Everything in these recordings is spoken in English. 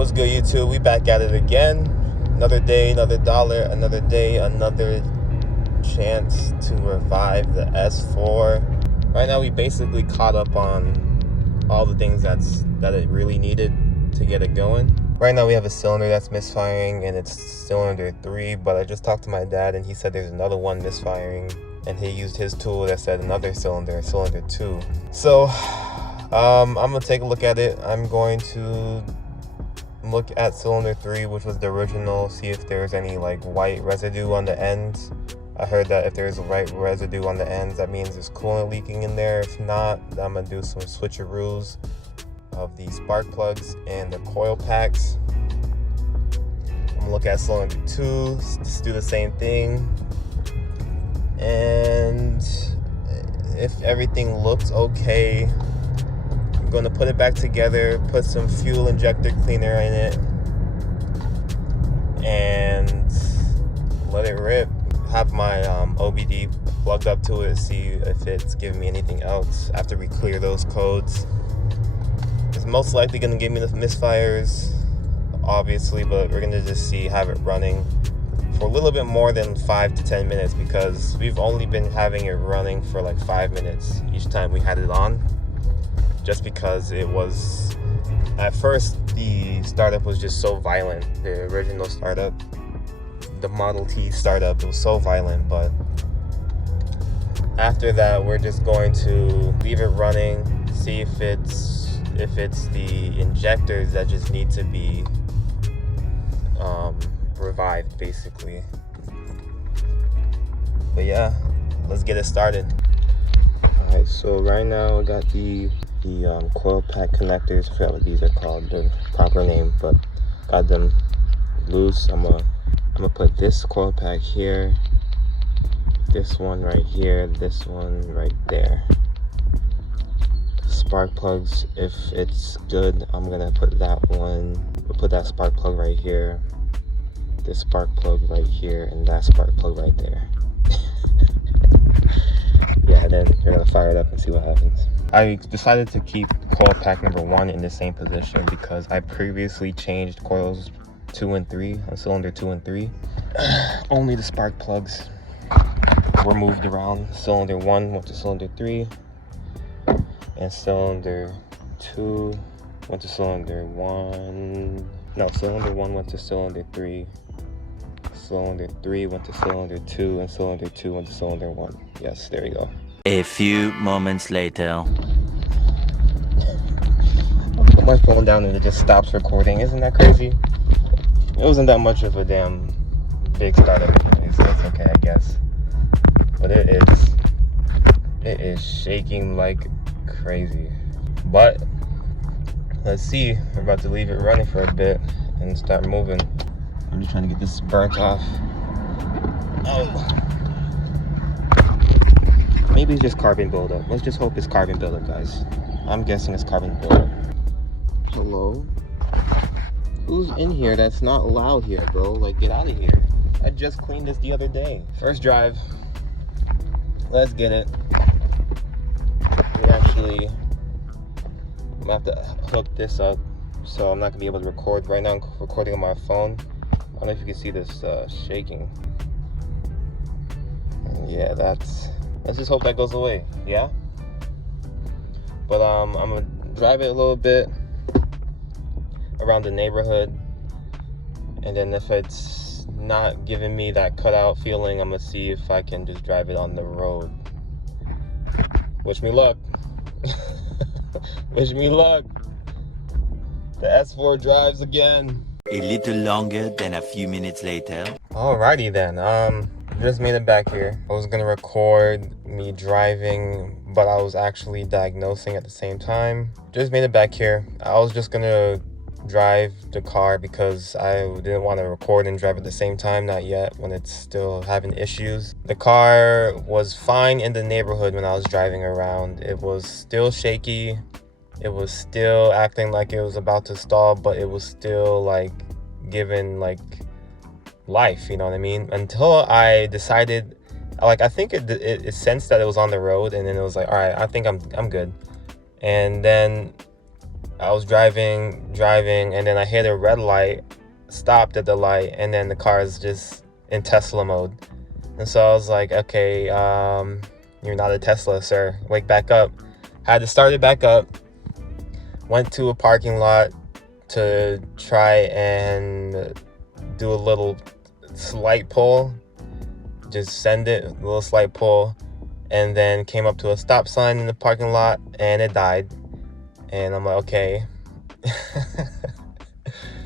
What's good, YouTube? We back at it again. Another day, another dollar, another day, another chance to revive the S4. Right now, we basically caught up on all the things that it really needed to get it going. Right now, we have a cylinder that's misfiring, and it's cylinder 3. But I just talked to my dad, and he said there's another one misfiring, and he used his tool that said another cylinder 2. So, I'm gonna take a look at it. I'm going to look at cylinder 3, which was the original, see if there's any like white residue on the ends. I heard that if there's a white residue on the ends, that means there's coolant leaking in there. If not, I'm gonna do some switcheroos of the spark plugs and the coil packs. I'm gonna look at cylinder 2, just do the same thing, and if everything looks okay, I'm going to put it back together, put some fuel injector cleaner in it, and let it rip. Have my OBD plugged up to it, see if it's giving me anything else after we clear those codes. It's most likely going to give me the misfires, obviously, but we're going to just have it running for a little bit more than 5 to 10 minutes, because we've only been having it running for like 5 minutes each time we had it on. Just because it was, at first, the startup was just so violent. The original startup, the Model T startup, it was so violent. But after that, we're just going to leave it running, see if it's the injectors that just need to be revived, basically. But yeah, let's get it started. Alright, so right now I got the coil pack connectors. I forgot what these are called, the proper name, but got them loose. I'm gonna put this coil pack here, this one right here, this one right there. Spark plugs, if it's good, I'm gonna put that one, we'll put that spark plug right here, this spark plug right here, and that spark plug right there. Yeah, then we're gonna fire it up and see what happens. I decided to keep coil pack number 1 in the same position because I previously changed coils 2 and 3 on cylinder 2 and 3. Only the spark plugs were moved around. Cylinder 1 went to cylinder 3, and cylinder 2 went to cylinder 1. No, cylinder 1 went to cylinder 3. Cylinder 3 went to cylinder 2, and cylinder 2 went to cylinder 1. Yes, there we go. A few moments later. I'll put my phone down and it just stops recording. Isn't that crazy? It wasn't that much of a damn big startup anyways. That's okay, I guess. But it is shaking like crazy. But let's see. We're about to leave it running for a bit and start moving. I'm just trying to get this burnt off. Oh. Maybe it's just carbon buildup. Let's just hope it's carbon buildup, guys. I'm guessing it's carbon buildup. Hello? Who's in here that's not allowed here, bro? Like, get out of here. I just cleaned this the other day. First drive. Let's get it. I'm gonna have to hook this up, so I'm not gonna be able to record. Right now I'm recording on my phone. I don't know if you can see this shaking. Yeah, let's just hope that goes away. Yeah, but I'm gonna drive it a little bit around the neighborhood, and then if it's not giving me that cutout feeling, I'm gonna see if I can just drive it on the road. Wish me luck. Wish me luck. The S4 drives again. A little longer than a few minutes later. Alrighty then, just made it back here. I was gonna record me driving, but I was actually diagnosing at the same time. Just made it back here. I was just gonna drive the car because I didn't want to record and drive at the same time, not yet, when it's still having issues. The car was fine in the neighborhood when I was driving around. It was still shaky. It was still acting like it was about to stall, but it was still like giving like life, you know what I mean? Until I decided, like, I think it sensed that it was on the road, and then it was like, all right, I think I'm good. And then I was driving, and then I hit a red light, stopped at the light, and then the car is just in Tesla mode. And so I was like, okay, you're not a Tesla, sir. Wake back up. Had to start it back up. Went to a parking lot to try and do a little slight pull. Just send it, a little slight pull. And then came up to a stop sign in the parking lot, and it died. And I'm like, okay.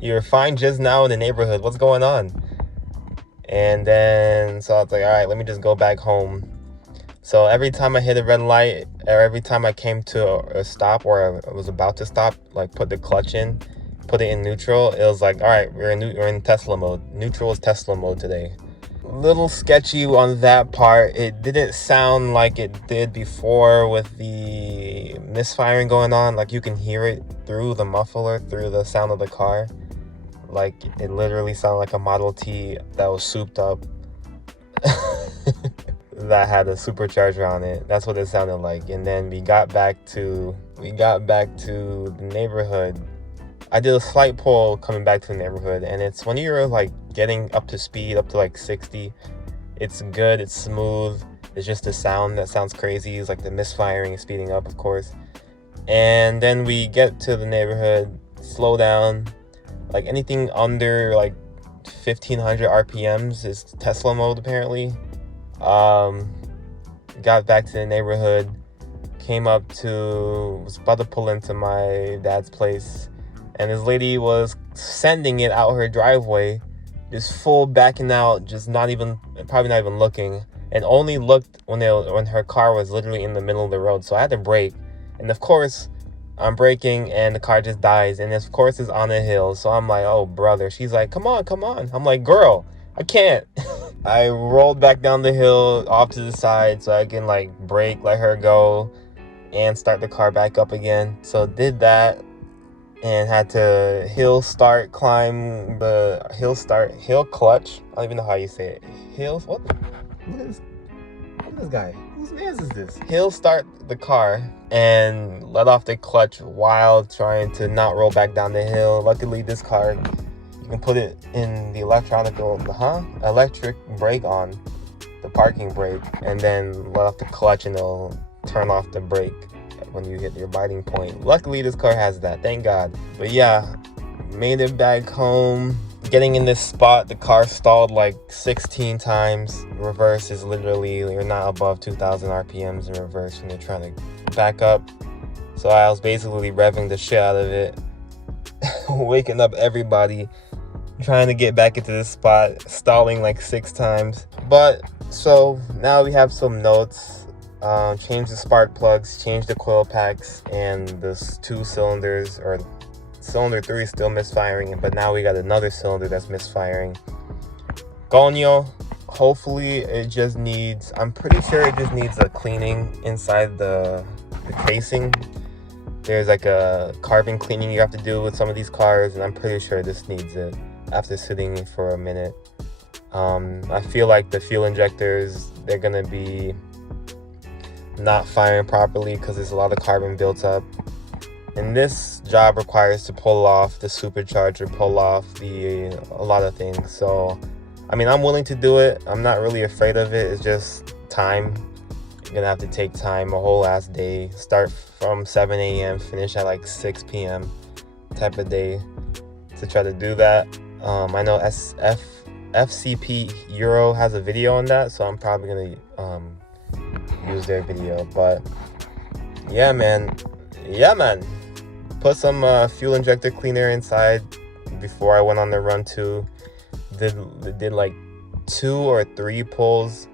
You were fine just now in the neighborhood. What's going on? And then, so I was like, all right, let me just go back home. So every time I hit a red light, or every time I came to a stop, or I was about to stop, like put the clutch in, put it in neutral, it was like, all right, we're in Tesla mode. Neutral is Tesla mode today. Little sketchy on that part. It didn't sound like it did before with the misfiring going on. Like you can hear it through the muffler, through the sound of the car. Like it literally sounded like a Model T that was souped up that had a supercharger on it. That's what it sounded like. And then we got back to the neighborhood. I did a slight pull coming back to the neighborhood, and it's when you're like getting up to speed, up to like 60, it's good, it's smooth. It's just the sound that sounds crazy. It's like the misfiring is speeding up, of course. And then we get to the neighborhood, slow down. Like anything under like 1500 RPMs is Tesla mode apparently. Got back to the neighborhood, was about to pull into my dad's place, and this lady was sending it out her driveway, just full backing out, just probably not even looking, and only looked when her car was literally in the middle of the road. So I had to brake, and of course I'm braking and the car just dies, and of course it's on a hill. So I'm like, oh brother. She's like, come on. I'm like, girl, I can't. I rolled back down the hill off to the side so I can like brake, let her go, and start the car back up again. So did that and had to hill clutch. I don't even know how you say it. What? Look at this guy. Whose man's is this? He'll start the car and let off the clutch while trying to not roll back down the hill. Luckily, this car, you can put it in the electric brake on, the parking brake, and then let off the clutch and it'll turn off the brake when you hit your biting point. Luckily, this car has that. Thank God. But yeah, made it back home. Getting in this spot, the car stalled like 16 times. Reverse is literally, you're not above 2,000 RPMs in reverse when you're trying to back up. So I was basically revving the shit out of it, waking up everybody, trying to get back into this spot, stalling like 6 times. But so now we have some notes. Change the spark plugs, change the coil packs, and the 2 cylinders, or cylinder 3 is still misfiring, but now we got another cylinder that's misfiring. Gonyo, hopefully I'm pretty sure it just needs a cleaning inside the casing. There's like a carbon cleaning you have to do with some of these cars, and I'm pretty sure this needs it after sitting for a minute. I feel like the fuel injectors, they're gonna be not firing properly because there's a lot of carbon built up. And this job requires to pull off the supercharger, pull off a lot of things. So, I mean, I'm willing to do it. I'm not really afraid of it. It's just time. You're gonna have to take time, a whole ass day. Start from 7 a.m., finish at like 6 p.m. type of day to try to do that. I know FCP Euro has a video on that, so I'm probably gonna use their video. But yeah, man. Put some fuel injector cleaner inside before I went on the run too. Did like 2 or 3 pulls,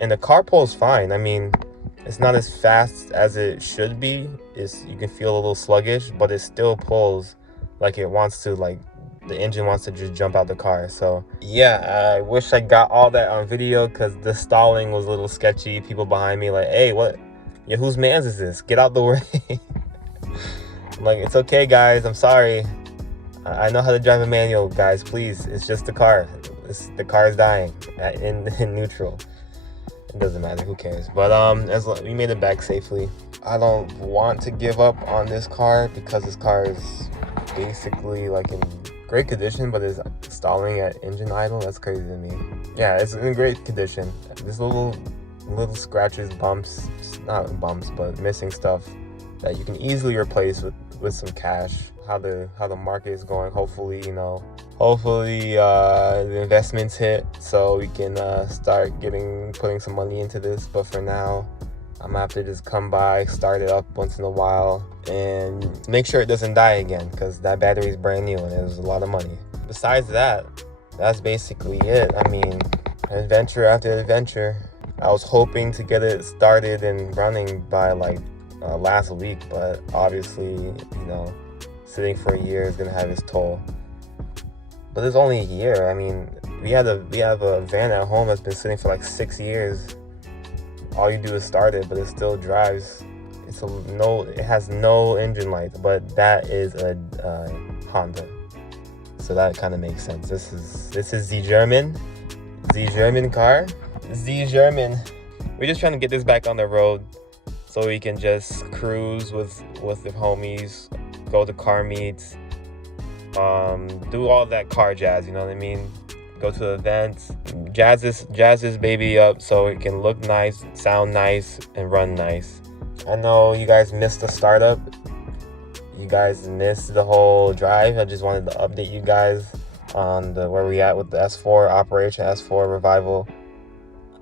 and the car pulls fine. I mean, it's not as fast as it should be. You can feel a little sluggish, but it still pulls like it wants to. Like the engine wants to just jump out the car. So yeah, I wish I got all that on video because the stalling was a little sketchy. People behind me like, hey, what? Yeah, whose man's is this? Get out the way. I'm like, it's okay, guys. I'm sorry. I know how to drive a manual, guys. Please, it's just the car. The car is dying in neutral. It doesn't matter. Who cares? But we made it back safely. I don't want to give up on this car because this car is basically like in great condition, but is stalling at engine idle. That's crazy to me. Yeah, it's in great condition. There's little scratches, bumps, not bumps, but missing stuff that you can easily replace with some cash. How the market is going, hopefully, the investments hit so we can start putting some money into this. But for now, I'm gonna have to just come by, start it up once in a while, and make sure it doesn't die again, because that battery is brand new and it was a lot of money. Besides that, that's basically it. I mean, adventure after adventure. I was hoping to get it started and running by last week, but obviously, sitting for a year is gonna have its toll. But it's only a year. I mean, we have a van at home that's been sitting for like 6 years. All you do is start it, but it still drives. It has no engine lights, but that is a Honda, so that kind of makes sense. This is the German car. The German. We're just trying to get this back on the road so we can just cruise with the homies, go to car meets, do all that car jazz. You know what I mean? Go to events, jazz this baby up so it can look nice, sound nice, and run nice. I know you guys missed the startup. You guys missed the whole drive. I just wanted to update you guys on where we at with the S4 operation, S4 revival.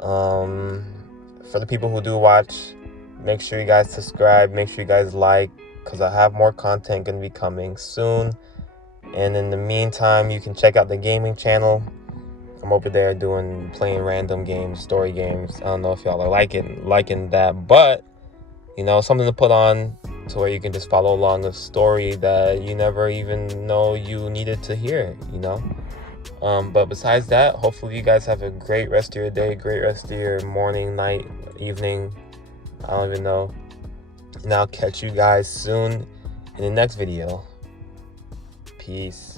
For the people who do watch, make sure you guys subscribe, make sure you guys like, because I have more content going to be coming soon. And in the meantime, you can check out the gaming channel. I'm over there playing random games, story games. I don't know if y'all are liking that, but something to put on to where you can just follow along a story that you never even know you needed to hear, But besides that, hopefully you guys have a great rest of your day, great rest of your morning, night, evening. I don't even know. And I'll catch you guys soon in the next video. Peace.